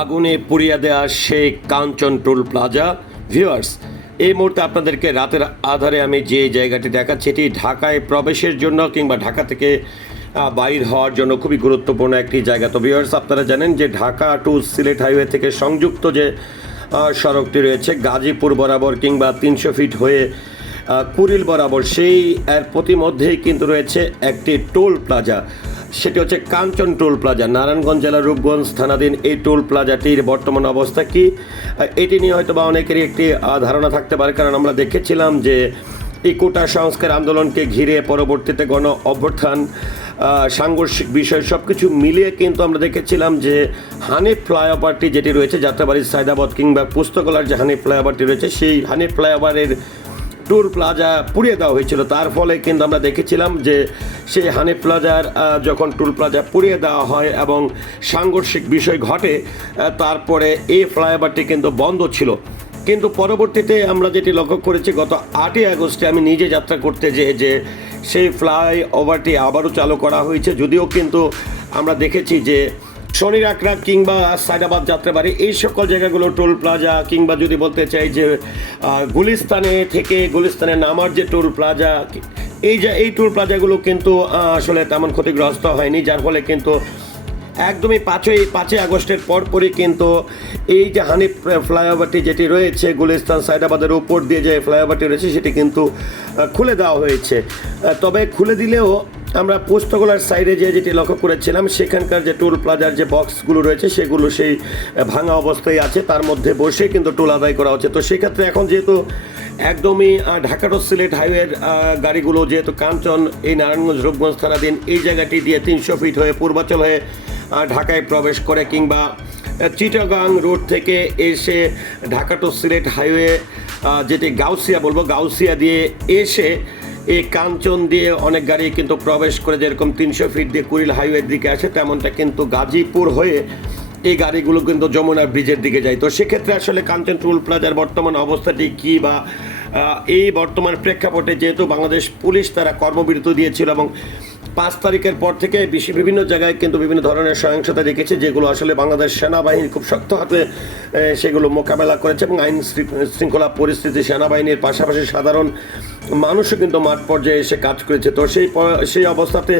আগুনে পুড়িয়ে দেওয়া সেই কাঞ্চন টোল প্লাজা। ভিউয়ার্স, এই মুহূর্তে আপনাদেরকে রাতের আধারে আমি যে জায়গাটি দেখাচ্ছি, এটি ঢাকায় প্রবেশের জন্য কিংবা ঢাকা থেকে বাইর হওয়ার জন্য খুবই গুরুত্বপূর্ণ একটি জায়গা। তো ভিউয়ার্স, আপনারা জানেন যে ঢাকা টু সিলেট হাইওয়ে থেকে সংযুক্ত যে সড়কটি রয়েছে, গাজীপুর বরাবর কিংবা তিনশো ফিট হয়ে কুড়িল বরাবর, সেই এর প্রতিমধ্যেই কিন্তু রয়েছে একটি টোল প্লাজা। সেটি হচ্ছে কাঞ্চন টোল প্লাজা। নারায়ণগঞ্জ জেলার রূপগঞ্জ থানাধীন এই টোল প্লাজাটির বর্তমান অবস্থা কি? এটি নিয়ে হয়তো বা অনেকেরই একটি ধারণা থাকতে পারে, কারণ আমরা দেখেছিলাম যে এই সংস্কার আন্দোলনকে ঘিরে পরবর্তীতে গণ অভ্যর্থান সাংঘর্ষিক বিষয় সব কিছু মিলিয়ে কিন্তু আমরা দেখেছিলাম যে হানিফ ফ্লাইওভারটি যেটি রয়েছে, যাত্রাবাড়ি সাইদাবাদ কিংবা পুস্তকলার যে হানিফ ফ্লাইওভারটি রয়েছে, সেই হানিফ ফ্লাইওভারের ট্যুর প্লাজা পুড়িয়ে দেওয়া হয়েছিল। তার ফলে কিন্তু আমরা দেখেছিলাম যে সেই হানিফ প্লাজার যখন টুল প্লাজা পুড়িয়ে দেওয়া হয় এবং সাংঘর্ষিক বিষয় ঘটে তারপরে এই ফ্লাইওভারটি কিন্তু বন্ধ ছিল। কিন্তু পরবর্তীতে আমরা যেটি লক্ষ্য করেছি, গত আটই আগস্টে আমি নিজে যাত্রা করতে যেয়ে যে সেই ফ্লাইওভারটি আবারও চালু করা হয়েছে। যদিও কিন্তু আমরা দেখেছি যে শনি রাকড়া কিংবা সাইদাবাদ যাত্রাবাড়ি, এই সকল জায়গাগুলো টোল প্লাজা কিংবা যদি বলতে চাই যে গুলিস্তানে থেকে গুলিস্তানে নামার যে টোল প্লাজা, এই যে, এই টোল প্লাজাগুলো কিন্তু আসলে তেমন ক্ষতিগ্রস্ত হয়নি, যার ফলে কিন্তু একদমই পাঁচই পাঁচই আগস্টের পরপরই কিন্তু এই যে হানিফ ফ্লাইওভারটি যেটি রয়েছে গুলিস্তান সাইদাবাদের উপর দিয়ে যে ফ্লাইওভারটি রয়েছে, সেটি কিন্তু খুলে দেওয়া হয়েছে। তবে খুলে দিলেও আমরা পোস্তগোলার সাইডে যে যেটি লক্ষ্য করেছিলাম, সেখানকার যে টোল প্লাজার যে বক্সগুলো রয়েছে, সেগুলো সেই ভাঙা অবস্থায় আছে। তার মধ্যে বসে কিন্তু টোল আদায় করা হচ্ছে। তো সেক্ষেত্রে এখন যেহেতু একদমই ঢাকা টু সিলেট হাইওয়ের গাড়িগুলো যেহেতু কাঞ্চন, এই নারায়ণগঞ্জ, রূপগঞ্জ থানাধীন, এই জায়গাটি দিয়ে তিনশো ফিট হয়ে পূর্বাচল হয়ে ঢাকায় প্রবেশ করে কিংবা চিটাগাং রোড থেকে এসে ঢাকা টু সিলেট হাইওয়ে যেটি গাউসিয়া বলব, গাউসিয়া দিয়ে এসে এই কাঞ্চন দিয়ে অনেক গাড়ি কিন্তু প্রবেশ করে যেরকম তিনশো ফিট দিয়ে কুড়িল হাইওয়ের দিকে আসে, তেমনটা কিন্তু গাজীপুর হয়ে এই গাড়িগুলো কিন্তু যমুনা ব্রিজের দিকে যায়। তো সেক্ষেত্রে আসলে কাঞ্চন টুল প্লাজার বর্তমান অবস্থাটি কী বা এই বর্তমান প্রেক্ষাপটে যেহেতু বাংলাদেশ পুলিশ তারা কর্মবিরত দিয়েছিল এবং পাঁচ তারিখের পর থেকে বিভিন্ন জায়গায় কিন্তু বিভিন্ন ধরনের সহিংসতা দেখেছে, যেগুলো আসলে বাংলাদেশ সেনাবাহিনী খুব শক্ত হাতে সেগুলো মোকাবেলা করেছে এবং আইন শৃঙ্খলা পরিস্থিতি সেনাবাহিনীর পাশাপাশি সাধারণ মানুষও কিন্তু মাঠ পর্যায়ে এসে কাজ করেছে। তো সেই সেই অবস্থাতে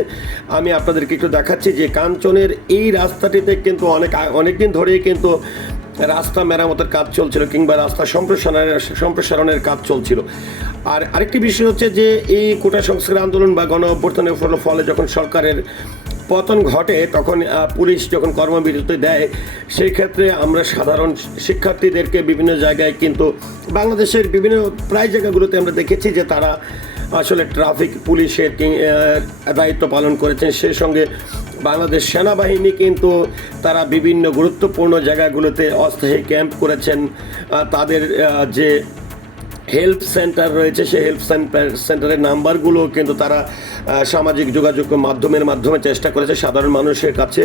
আমি আপনাদেরকে একটু দেখাচ্ছি যে কাঞ্চনের এই রাস্তাটিতে কিন্তু অনেক অনেকদিন ধরেই কিন্তু রাস্তা মেরামতের কাজ চলছিল কিংবা রাস্তা সম্প্রসারণের সম্প্রসারণের কাজ চলছিল। আর আরেকটি বিষয় হচ্ছে যে এই কোটা সংস্কার আন্দোলন বা গণ অভ্যর্থনের ফল- যখন সরকারের পতন ঘটে, তখন পুলিশ যখন কর্মবিরতি দেয়, সেই ক্ষেত্রে আমরা সাধারণ শিক্ষার্থীদেরকে বিভিন্ন জায়গায় কিন্তু বাংলাদেশের বিভিন্ন প্রায় জায়গাগুলোতে আমরা দেখেছি যে তারা আসলে ট্রাফিক পুলিশের দায়িত্ব পালন করেছেন। সেই সঙ্গে বাংলাদেশ সেনাবাহিনী কিন্তু তারা বিভিন্ন গুরুত্বপূর্ণ জায়গাগুলোতে অস্থায়ী ক্যাম্প করেছেন। তাদের যে হেল্প সেন্টার রয়েছে। সেই হেল্প সেন্টার, সেন্টারের নাম্বারগুলো কিন্তু তারা সামাজিক যোগাযোগ মাধ্যমের মাধ্যমে চেষ্টা করেছে সাধারণ মানুষের কাছে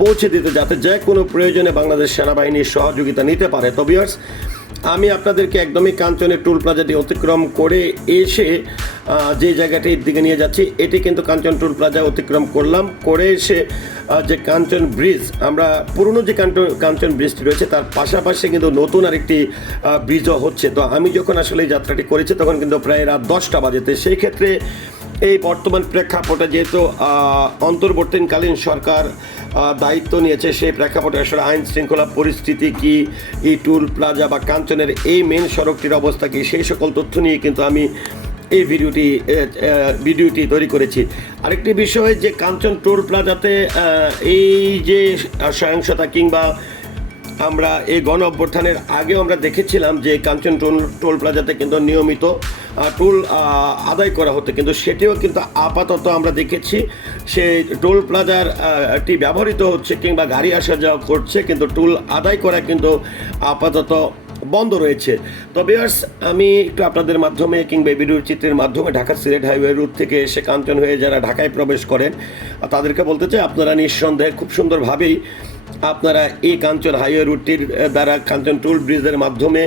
পৌঁছে দিতে যাতে যে কোনো প্রয়োজনে বাংলাদেশ সেনাবাহিনীর সহযোগিতা নিতে পারে। তো বিয়ার্স আমি আপনাদেরকে একদমই কাঞ্চনের টুল প্লাজাটি অতিক্রম করে এসে যে জায়গাটির দিকে নিয়ে যাচ্ছি, এটি কিন্তু কাঞ্চন টুল প্লাজা অতিক্রম করলাম, করে এসে যে কাঞ্চন ব্রিজ, আমরা পুরনো যে কাঞ্চন কাঞ্চন ব্রিজটি রয়েছে, তার পাশাপাশি কিন্তু নতুন আরেকটি ব্রিজও হচ্ছে। তো আমি যখন আসলে এই যাত্রাটি করেছি, তখন কিন্তু প্রায় রাত দশটা বাজেতে। সেই ক্ষেত্রে এই বর্তমান প্রেক্ষাপটে যেহেতু অন্তর্বর্তীকালীন সরকার দায়িত্ব নিয়েছে, সেই প্রেক্ষাপটে আসলে আইন শৃঙ্খলা পরিস্থিতি কি এই টুল প্লাজা বা কাঞ্চনের এই মেন সড়কটির অবস্থা কি, সেই সকল তথ্য নিয়ে কিন্তু আমি এই ভিডিওটি ভিডিওটি তৈরি করেছি। আরেকটি বিষয় যে কাঞ্চন টোল প্লাজাতে এই যে সহিংসতা কিংবা আমরা এই গণ অভ্যর্থানের আগেও আমরা দেখেছিলাম যে কাঞ্চন টোল টোল প্লাজাতে কিন্তু নিয়মিত টোল আদায় করা হতো কিন্তু সেটিও কিন্তু আপাতত আমরা দেখেছি। সে টোল প্লাজার আহ, টি ব্যবহৃত হচ্ছে কিংবা গাড়ি আসা যাওয়া করছে কিন্তু টোল আদায় করা কিন্তু আপাতত বন্ধ রয়েছে। তবে আমি একটু আপনাদের মাধ্যমে কিংবা এই ভিডিওর চিত্রের মাধ্যমে ঢাকা সিলেট হাইওয়ে রুট থেকে এসে কাঞ্চন হয়ে যারা ঢাকায় প্রবেশ করেন তাদেরকে বলতে চাই আপনারা নিঃসন্দেহে খুব সুন্দরভাবেই আপনারা এই কাঞ্চন হাইওয়ে রুটটির দ্বারা কাঞ্চন টুল ব্রিজের মাধ্যমে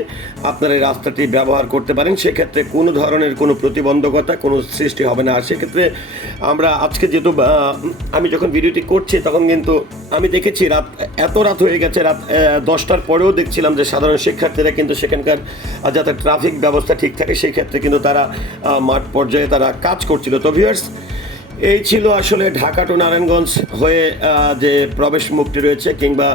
আপনারা এই রাস্তাটি ব্যবহার করতে পারেন। সেক্ষেত্রে কোনো ধরনের কোনো প্রতিবন্ধকতা, কোনো সৃষ্টি হবে না। আর সেক্ষেত্রে আমরা আজকে যেহেতু আমি যখন ভিডিওটি করছি, তখন কিন্তু আমি দেখেছি রাত, এত রাত হয়ে গেছে, রাত দশটার পরেও দেখছিলাম যে সাধারণ শিক্ষার্থীরা কিন্তু সেখানকার যাতে ট্রাফিক ব্যবস্থা ঠিক থাকে সেই ক্ষেত্রে কিন্তু তারা মাঠ পর্যায়ে তারা কাজ করছিল। তো ভিউয়ার্স এই ছিল আসলে ঢাকা টু নারায়ণগঞ্জ হয়ে যে প্রবেশ মুখটি রয়েছে, কিংবা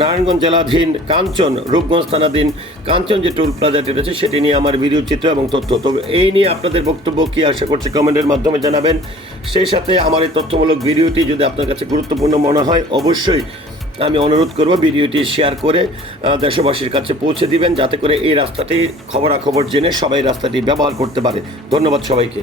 নারায়ণগঞ্জ জেলাধীন কাঞ্চন, রূপগঞ্জ থানাধীন কাঞ্চন যে টোল প্লাজাটি রয়েছে, সেটি নিয়ে আমার ভিডিও চিত্র এবং তথ্য। তো এই নিয়ে আপনাদের বক্তব্য কী আশা করছি কমেন্টের মাধ্যমে জানাবেন। সেই সাথে আমার এই তথ্যমূলক ভিডিওটি যদি আপনার কাছে গুরুত্বপূর্ণ মনে হয়, অবশ্যই আমি অনুরোধ করব ভিডিওটি শেয়ার করে দেশবাসীর কাছে পৌঁছে দিবেন, যাতে করে এই রাস্তাটি খবরাখবর জেনে সবাই রাস্তাটি ব্যবহার করতে পারে। ধন্যবাদ সবাইকে।